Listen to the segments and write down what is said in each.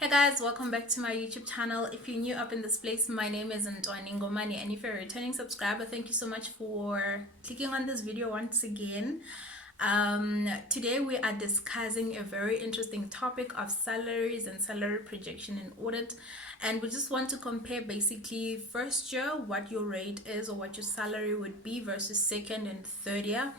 Hey guys, welcome back to my YouTube channel. If you're new up in this place, my name is Ntwanie Ngomane, and if you're a returning subscriber, thank you so much for clicking on this video once again. Today we are discussing a very interesting topic of salaries and salary projection and audit, and we just want to compare basically first year what your rate is or what your salary would be versus second and third year.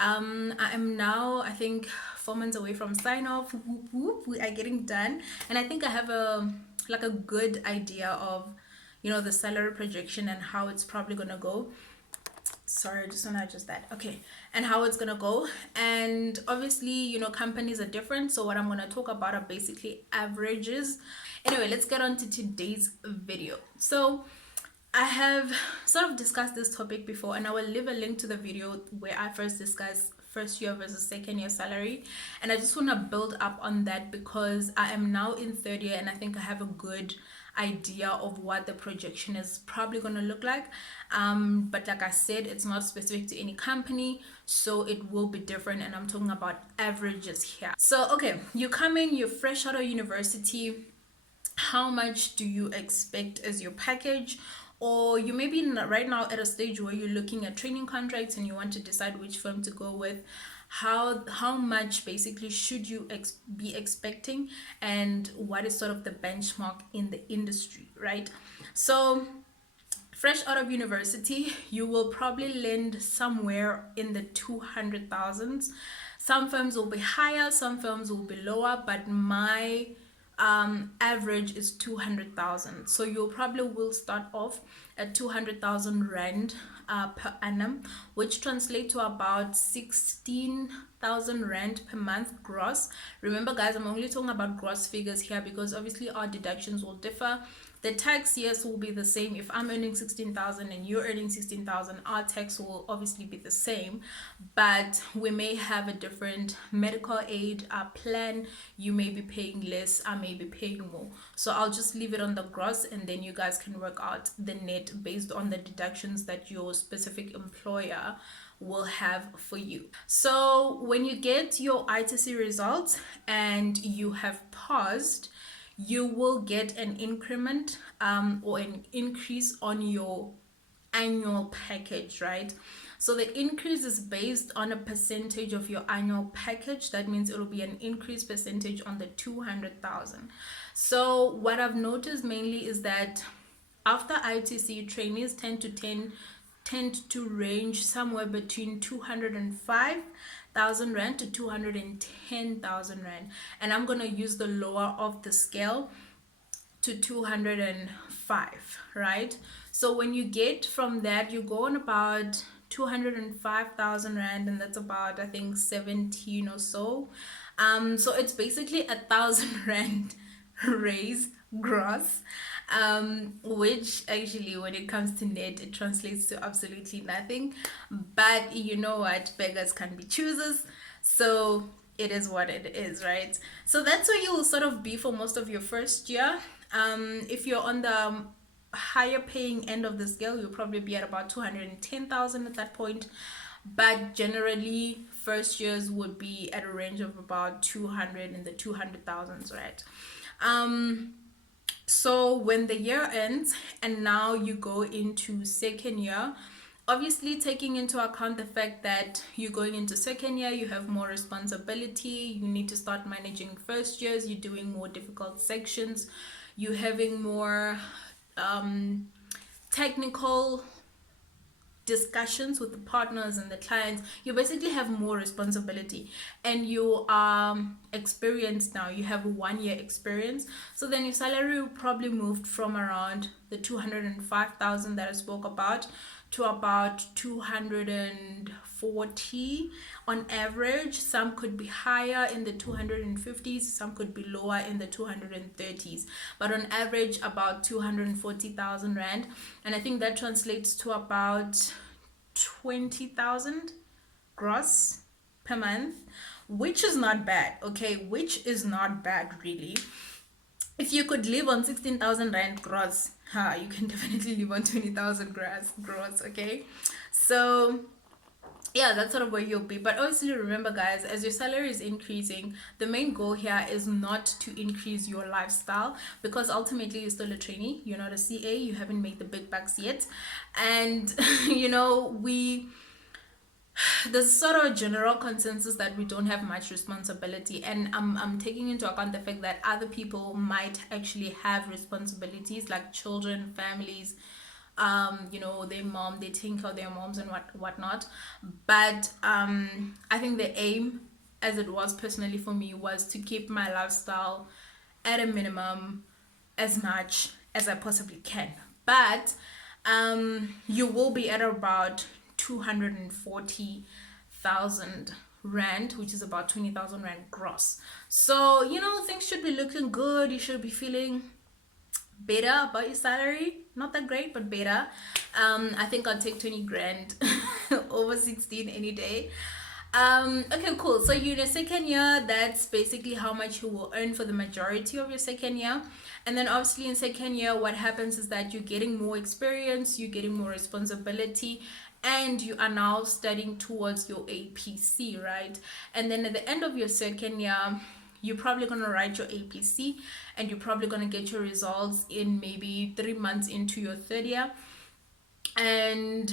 I am now, I think, 4 months away from sign off. Whoop, whoop, we are getting done, and I think I have a good idea of the salary projection and how it's probably gonna go. Sorry, I just want to adjust that. Okay, and how it's gonna go. And obviously, companies are different, so what I'm gonna talk about are basically averages. Anyway, let's get on to today's video. So I have sort of discussed this topic before, and I will leave a link to the video where I first discussed first year versus second year salary. And I just want to build up on that because I am now in third year, and I think I have a good idea of what the projection is probably going to look like. But like I said, it's not specific to any company, so it will be different, and I'm talking about averages here. So okay, you come in, you're fresh out of university. How much do you expect as your package? Or you may be right now at a stage where you're looking at training contracts and you want to decide which firm to go with. How much basically should you be expecting, and what is sort of the benchmark in the industry, right? So fresh out of university, you will probably land somewhere in the 200,000s. Some firms will be higher, some firms will be lower, but my average is 200,000. So you probably will start off at 200,000 rand per annum, which translates to about 16,000 rand per month gross. Remember guys, I'm only talking about gross figures here because obviously our deductions will differ. The tax, yes, will be the same. If I'm earning 16,000 and you're earning 16,000, our tax will obviously be the same, but we may have a different medical aid plan. You may be paying less, I may be paying more. So I'll just leave it on the gross, and then you guys can work out the net based on the deductions that your specific employer will have for you. So when you get your ITC results and you have passed, you will get an increment or an increase on your annual package, right? So the increase is based on a percentage of your annual package. That means it'll be an increased percentage on the 200,000. So what I've noticed mainly is that after ITC, trainees tend to range somewhere between 205,000 rand to 210,000 rand, and I'm gonna use the lower of the scale to 205, right? So when you get from that, you go on about 205,000 rand, and that's about, I think, 17 or so. So it's basically 1,000 rand raise gross, which actually when it comes to net, it translates to absolutely nothing. But you know what, beggars can be choosers, so it is what it is, right? So that's where you will sort of be for most of your first year. If you're on the higher paying end of the scale, you'll probably be at about 210,000 at that point, but generally first years would be at a range of about 200 in the 200,000s, right? So when the year ends and now you go into second year, obviously taking into account the fact that you're going into second year, you have more responsibility, you need to start managing first years, you're doing more difficult sections, you're having more technical discussions with the partners and the clients. You basically have more responsibility, and you are experienced now. You have 1 year experience, so then your salary will probably moved from around the 205,000 that I spoke about to about 240 on average. Some could be higher in the 250s, some could be lower in the 230s, but on average about 240,000 rand, and I think that translates to about 20,000 gross per month, which is not bad. Okay, which is not bad really. If you could live on 16,000 rand gross, you can definitely live on 20,000 gross, okay? So yeah, that's sort of where you'll be. But obviously, remember, guys, as your salary is increasing, the main goal here is not to increase your lifestyle, because ultimately you're still a trainee, you're not a CA, you haven't made the big bucks yet. And you know, there's sort of a general consensus that we don't have much responsibility, and I'm taking into account the fact that other people might actually have responsibilities like children, families, you know, their mom, they take care of their moms and whatnot. But I think the aim, as it was personally for me, was to keep my lifestyle at a minimum as much as I possibly can. But you will be at about 240,000 rand, which is about 20,000 rand gross. So you know, things should be looking good. You should be feeling better about your salary. Not that great, but better. I think I'll take 20 grand over 16 any day. Okay, cool. So you're in your second year, that's basically how much you will earn for the majority of your second year. And then obviously in second year, what happens is that you're getting more experience, you're getting more responsibility, and you are now studying towards your APC, right? And then at the end of your second year, you're probably going to write your APC, and you're probably going to get your results in maybe 3 months into your third year. And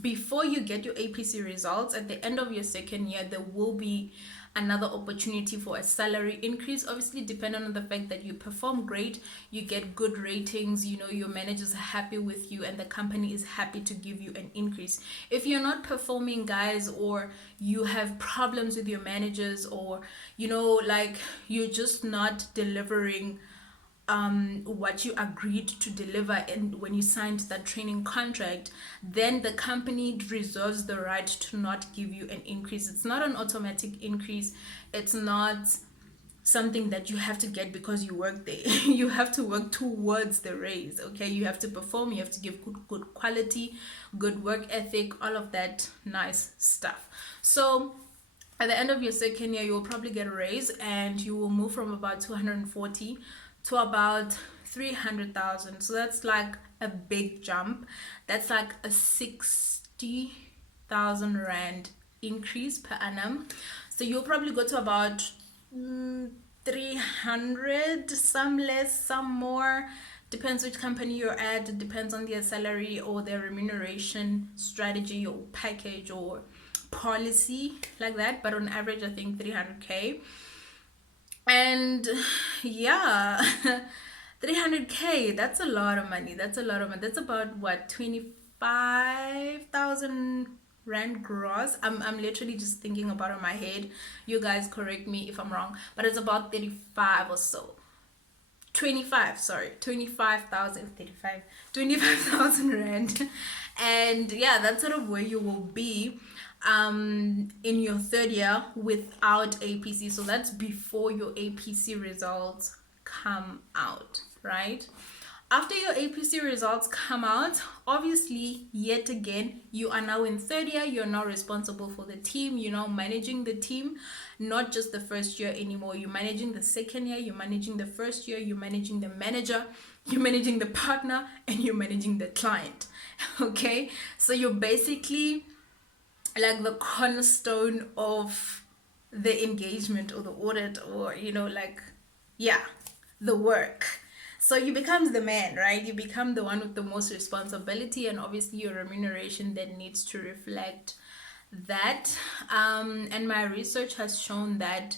before you get your APC results, at the end of your second year, there will be another opportunity for a salary increase, obviously depending on the fact that you perform great, you get good ratings, you know, your managers are happy with you, and the company is happy to give you an increase. If you're not performing, guys, or you have problems with your managers, or you know, like you're just not delivering what you agreed to deliver and when you signed that training contract, then the company reserves the right to not give you an increase. It's not an automatic increase. It's not something that you have to get because you work there. You have to work towards the raise. Okay, you have to perform, you have to give good quality, good work ethic, all of that nice stuff. So at the end of your second year, you'll probably get a raise, and you will move from about 240 to about 300,000. So that's like a big jump. That's like a 60,000 rand increase per annum. So you'll probably go to about 300, some less, some more. Depends which company you're at. It depends on their salary or their remuneration strategy or package or policy like that. But on average, I think 300k. And yeah, 300k, that's a lot of money. That's a lot of money. That's about what, 25,000 rand gross. I'm literally just thinking about it in my head. You guys correct me if I'm wrong, but it's about 35 or so. 25, sorry, 25,000, 35, 25,000 rand. And yeah, that's sort of where you will be in your third year without APC. So that's before your APC results come out, right? After your APC results come out, obviously, yet again, you are now in third year. You're now responsible for the team. You're now managing the team, not just the first year anymore. You're managing the second year. You're managing the first year. You're managing the manager. You're managing the partner, and you're managing the client. Okay, so you're basically like the cornerstone of the engagement or the audit, or you know, like, yeah, the work. So you become the man, right? You become the one with the most responsibility, and obviously your remuneration then needs to reflect that. And my research has shown that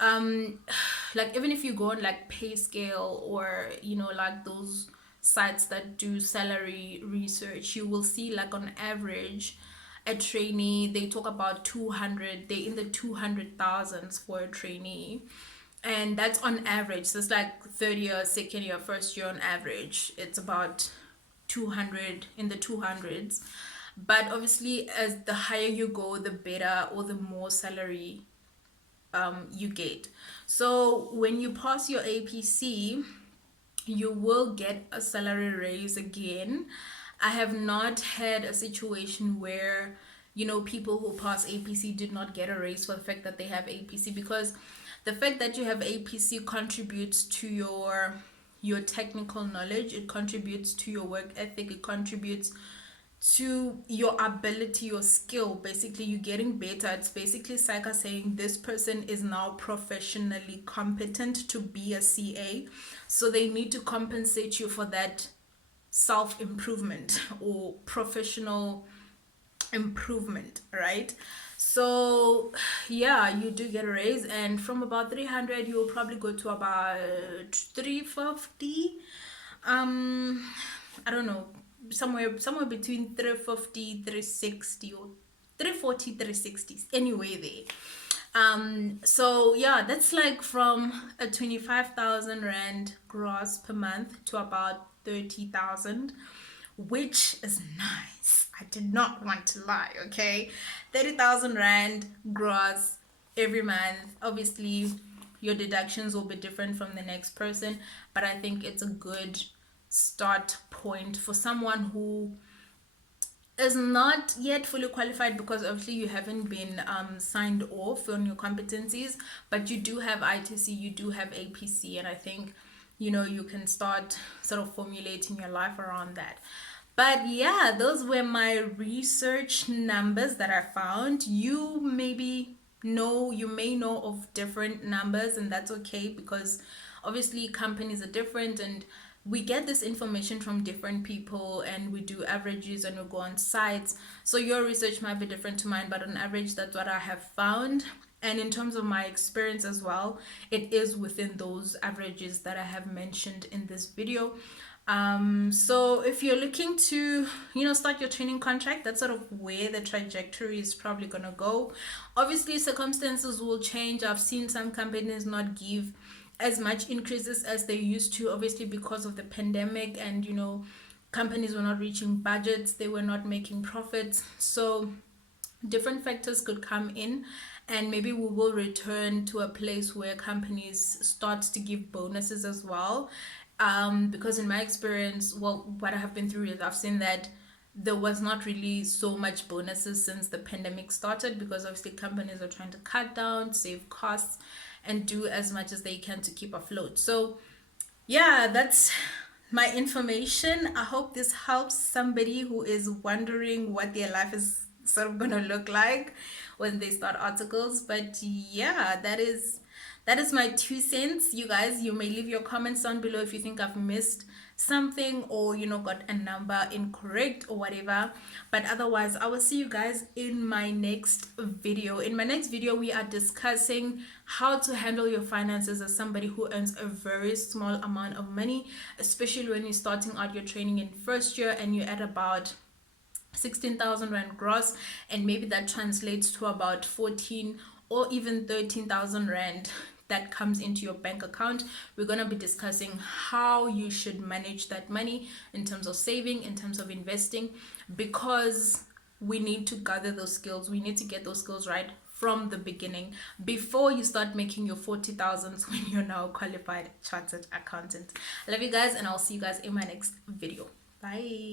like even if you go on like pay scale, or you know, like those sites that do salary research, you will see like on average a trainee, they talk about 200, they in the 200,000s for a trainee, and that's on average. So it's like third year, second year, first year, on average it's about 200, in the 200s. But obviously as the higher you go, the better or the more salary you get. So when you pass your APC, you will get a salary raise again. I have not had a situation where, you know, people who pass APC did not get a raise for the fact that they have APC, because the fact that you have APC contributes to your technical knowledge, it contributes to your work ethic, it contributes to your ability, your skill. Basically, you're getting better. It's basically Psycha saying this person is now professionally competent to be a CA. So they need to compensate you for that self-improvement or professional improvement, right? So yeah, you do get a raise, and from about 300 you will probably go to about 350. I don't know, somewhere between 350, 360, or 340, 360, anyway there. So yeah, that's like from a 25,000 rand gross per month to about 30,000, which is nice. I did not want to lie, okay? 30,000 rand gross every month. Obviously, your deductions will be different from the next person, but I think it's a good start point for someone who is not yet fully qualified, because obviously you haven't been signed off on your competencies, but you do have ITC, you do have APC, and I think you can start sort of formulating your life around that. But yeah, those were my research numbers that I found. You may know of different numbers, and that's okay, because obviously companies are different, and we get this information from different people, and we do averages and we go on sites. So your research might be different to mine, but on average, that's what I have found. And in terms of my experience as well, it is within those averages that I have mentioned in this video. So if you're looking to start your training contract, that's sort of where the trajectory is probably gonna go. Obviously circumstances will change. I've seen some companies not give as much increases as they used to, obviously because of the pandemic, and companies were not reaching budgets, they were not making profits. So different factors could come in, and maybe we will return to a place where companies start to give bonuses as well. Because in my experience, what I have been through is I've seen that there was not really so much bonuses since the pandemic started, because obviously companies are trying to cut down, save costs, and do as much as they can to keep afloat. So yeah, that's my information. I hope this helps somebody who is wondering what their life is sort of gonna look like when they start articles. But yeah, that is my 2 cents. You guys, you may leave your comments down below if you think I've missed something, or got a number incorrect or whatever. But otherwise, I will see you guys in my next video. In my next video, we are discussing how to handle your finances as somebody who earns a very small amount of money, especially when you're starting out your training in first year and you're at about 16,000 rand gross, and maybe that translates to about 14 or even 13,000 rand that comes into your bank account. We're going to be discussing how you should manage that money in terms of saving, in terms of investing, because we need to gather those skills. We need to get those skills right from the beginning before you start making your 40,000s when you're now qualified chartered accountant. I love you guys, and I'll see you guys in my next video. Bye.